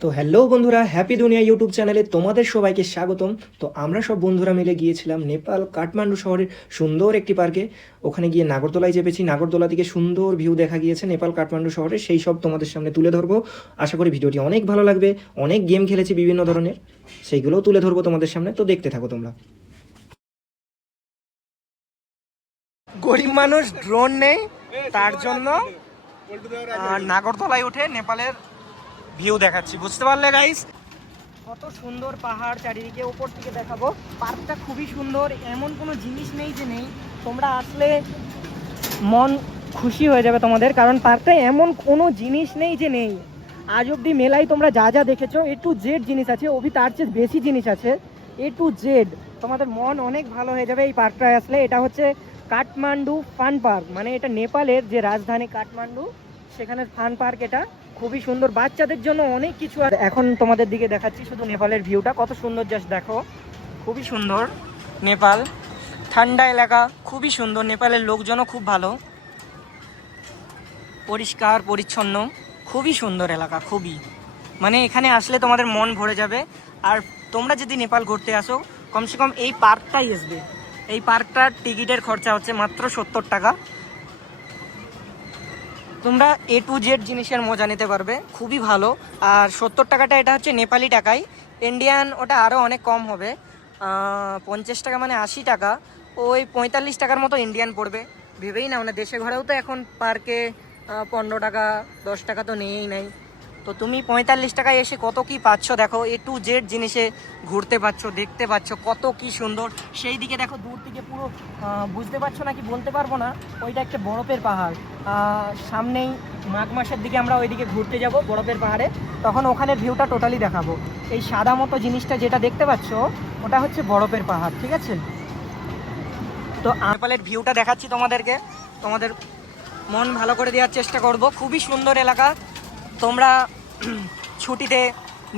তো হ্যালো বন্ধুরা হ্যাপি দুনিয়া ইউটিউব চ্যানেলে তোমাদের সবাইকে স্বাগতম। তো আমরা সব বন্ধুরা মিলে গিয়েছিলাম নেপাল কাঠমান্ডু শহরের সুন্দর একটি পার্কে। ওখানে গিয়ে নাগরদোলায় চেপেছি। নাগরদোলা থেকে সুন্দর ভিউ দেখা গিয়েছে নেপাল কাঠমান্ডু শহরে। সেই সব তোমাদের সামনে তুলে ধরবো। আশা করি ভিডিওটি অনেক ভালো লাগবে। অনেক গেম খেলেছি বিভিন্ন ধরনের। সেইগুলোও তুলে ধরবো তোমাদের সামনে। তো দেখতে থাকো তোমরা। গরিব মানুষ ড্রোন নেই তার জন্য নাগরদোলায় উঠে নেপালের ভিউ দেখাচ্ছি, বুঝতে পারলে গাইস কত সুন্দর পাহাড় চারিদিকে ওপর থেকে দেখাবো। পার্কটা খুবই সুন্দর, এমন কোনো জিনিস নেই যে নেই। তোমরা আসলে মন খুশি হয়ে যাবে তোমাদের, কারণ পার্কটা এমন কোনো জিনিস নেই যে নেই। আজ অব্দি মেলায় তোমরা যা যা দেখেছ এ টু জেড জিনিস আছে, অভি তার চেয়ে বেশি জিনিস আছে। এ টু জেড তোমাদের মন অনেক ভালো হয়ে যাবে এই পার্কটায় আসলে। এটা হচ্ছে কাঠমান্ডু ফান পার্ক মানে এটা নেপালের যে রাজধানী কাঠমান্ডু। সেখানে ফান পার্ক এটা। খুবই সুন্দর। বাচ্চাদের জন্য অনেক কিছু এখন তোমাদের দিকে দেখাচ্ছি শুধু নেপালের ভিউটা। কত সুন্দর জাস্ট দেখো। খুবই সুন্দর নেপাল। ঠান্ডা এলাকা, খুবই সুন্দর। নেপালের লোকজনও খুব ভালো। পরিষ্কার, পরিচ্ছন্ন। খুবই সুন্দর এলাকা, খুবই। মানে এখানে আসলে তোমাদের মন ভরে যাবে। আর তোমরা যদি নেপাল ঘুরতে আসো, কমসে কম এই পার্কটাই আসবে। এই পার্কটার টিকিটের খরচা হচ্ছে মাত্র সত্তর টাকা। তোমরা এ টু জেড জিনিসের মজা নিতে পারবে, খুবই ভালো। আর সত্তর টাকাটা এটা হচ্ছে নেপালি টাকাই। ইন্ডিয়ান ওটা আরও অনেক কম হবে। পঞ্চাশ টাকা মানে আশি টাকা। ওই পঁয়তাল্লিশ টাকার মতো ইন্ডিয়ান পড়বে। ভেবেই না মানে দেশে ঘরেও তো এখন পার্কে পনেরো টাকা, দশ টাকা তো নেই নাই। তো তুমি পঁয়তাল্লিশ টাকায় এসে কত কি পাচ্ছ? দেখো এ টু জেড জিনিসে ঘুরতে পাচ্ছ, দেখতে পাচ্ছ কত কি সুন্দর। সেই দিকে দেখো, দূর থেকে পুরো বুঝতে পারছ নাকি বলতে পারব না, ওইটা একটা বরফের পাহাড়। সামনেই মাঘ মাসের দিকে আমরা ওইদিকে ঘুরতে যাব বরফের পাহাড়ে। তখন ওখানে ভিউটা টোটালি দেখাবো। এই সাদা মতো জিনিসটা যেটা দেখতে পাচ্ছ, ওটা হচ্ছে বরফের পাহাড়, ঠিক আছে? তো নেপালের ভিউটা দেখাচ্ছি তোমাদেরকে। তোমাদের মন ভালো করে দেওয়ার চেষ্টা করব। খুবই সুন্দর এলাকা। তোমরা ছুটিতে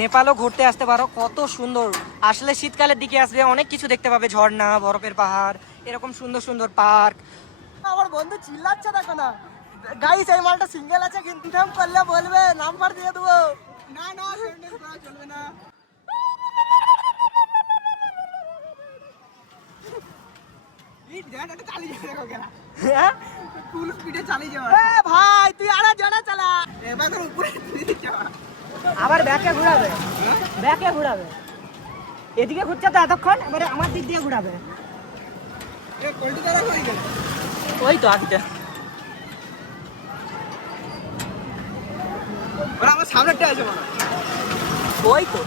নেপালও ঘুরতে আসতে পারো কত সুন্দর। আসলে শীতকালের দিকে আসবে অনেক কিছু দেখতে পাবে ঝর্ণা বরফের পাহাড় এরকম সুন্দর সুন্দর পার্ক। আমার বন্ধু চিল্লাচ্ছে দেখো না। গাইস এই মালটা সিঙ্গেল আছে কিন্তু নাম করলে বলবে নাম্বার দিয়ে দেবো। না না চলবে না। চালিয়ে যাবে আবার ব্যাকে ঘুরাবে। ব্যাকে ঘুরাবে। এদিকে ঘুরছে তো এতক্ষণ এবারে আমার দিক দিয়ে ঘুরাবে। এ কোল্টি দ্বারা কই গেল। ওই তো আসতে ওরা আমার সামনেটা আছে ওই তো।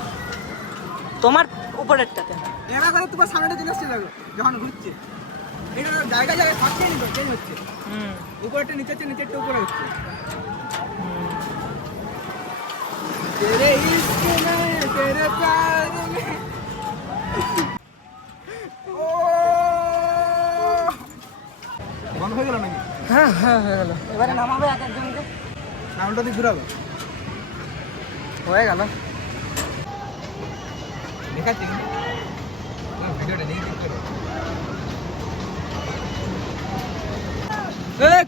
তোমার উপরেরটাতে। এবার করে তোমার সামনেটা চলে আসছে যখন ঘুরছে। এটা জায়গা জায়গায় থাকছে চেঞ্জ হচ্ছে। হুম। উপরটা নিচে হচ্ছে নিচেরটা উপরে হচ্ছে। হয়ে গেল নাকি হ্যাঁ হ্যাঁ হয়ে গেল এবারে নামাবে এক একজনকে সাউন্ডটা দিয়ে ঘুরাবো হয়ে গেল দেখাচ্ছি ভিডিওটা নেই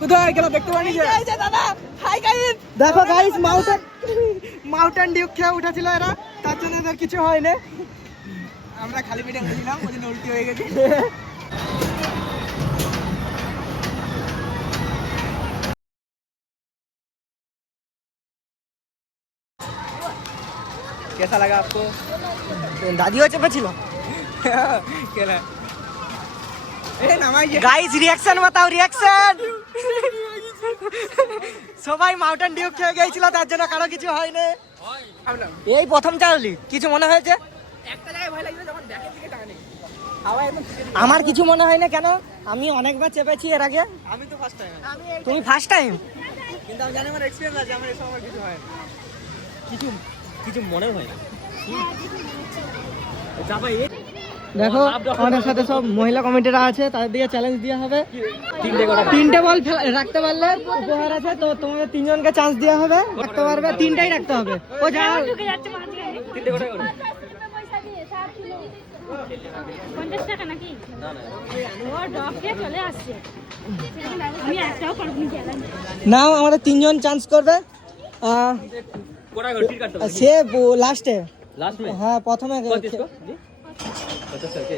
কোথায় গেল দেখতে পাইনি যে দাদা হাই গাইস দেখো গাইস মাউন্টেন মাউন্টেন ডিউ খেয়ে উঠেছিল এরা তার জন্য এদের কিছু হয়নি আমরা খালি পেটে উঠেছিলাম ওই জন্য উল্টি হয়ে গেছে कैसा लगा आपको দাদিও চেপেছিল केला ए नमाइए গাইস রিয়াকশন বাতাও রিয়াকশন সবাই মাউন্টেন ডিউ খেয়ে গিয়েছিল তার জন্য কারও কিছু হয়নি। এই প্রথম চাললি কিছু মনে হয়েছে? একটা জায়গায় ভয় লাগছে যখন ব্যাকের দিকে টানে হাওয়া একদম আমার কিছু মনে হয় না কেন? আমি অনেকবার চেপেছি এর আগে। আমি তো ফার্স্ট টাইম তুমি ফার্স্ট টাইম কিন্তু আমি জানি আমার এক্সপিরিয়েন্স আছে আমার এসব আমার কিছু হয় কিছু কিছু মনে হয় না। দেখো আমাদের সাথে সব মহিলা কমিটিরা আছে তাদের দিকে চ্যালেঞ্জ দেওয়া হবে। তিনটে বল রাখতে পারলে উপহার আছে তো তোমাদের তিনজনকে চান্স দেওয়া হবে। রাখতে পারবে তিনটাই রাখতে হবে। ও যাও আমাদের তিনজন চান্স করবে। সে লাস্টে হ্যাঁ প্রথমে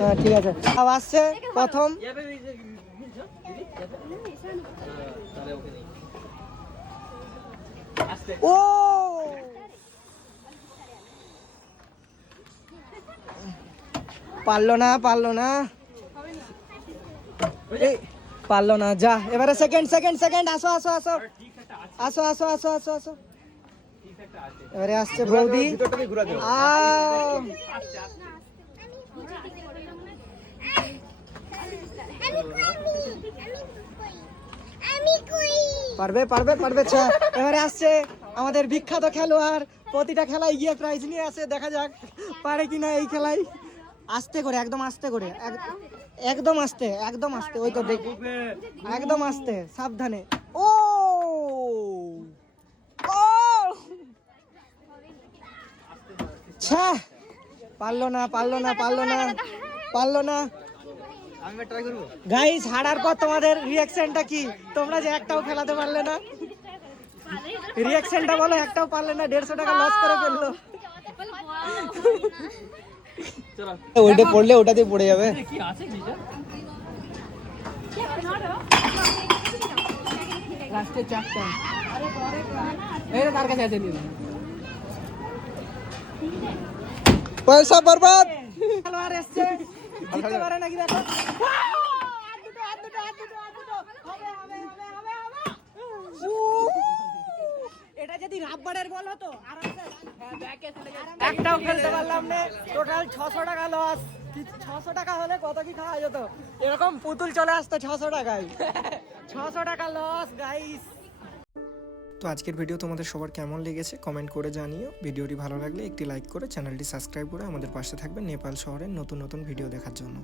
হ্যাঁ ঠিক আছে। সব আসছে প্রথম। ও! পারল না পারল না। পারল না যা এবারে সেকেন্ড সেকেন্ড সেকেন্ড আসো আসো আসো। আসো আসো আসো আসো আসো। এবারে আসছে বৌদি। আহ! পারবে পারবে পারবে এবারে আসছে আমাদের বিখ্যাত খেলোয়াড়। প্রতিটা খেলায় গিয়ে প্রাইজ নিয়ে আসে, দেখা যাক পারে কিনা এই খেলায়। আস্তে করে, একদম আস্তে করে, এক- একদম আস্তে একদম আস্তে, ওই তো দেখ। একদম আস্তে, সাবধানে। ও! ও! পারল না পারল না পারল না পারল না। আমি ট্রাই গাইস হারার পর তোমাদের রিয়াকশনটা কি? তোমরা যে একটাও খেলাতে পারলে না। রিয়াকশনটা বলো একটাও পারলে না দেড়শো টাকা লস করে ফেলল। ওইটা পড়লে ওটাতে পড়ে যাবে। তার কাছে পয়সা বরবাদ! এটা যদি খেলতে পারলাম না। টোটাল ছশো টাকা লস ছশো টাকা হলে কত কি খাওয়া যেত? এরকম পুতুল চলে আসতো ছশো টাকায়। ছশো টাকা লস গাইস তো আজকের ভিডিও তোমাদের সবার কেমন লেগেছে কমেন্ট করে জানিও। ভিডিওটি ভালো লাগলে একটি লাইক করে চ্যানেলটি সাবস্ক্রাইব করে আমাদের পাশে থাকবে নেপাল শহরের নতুন নতুন ভিডিও দেখার জন্য।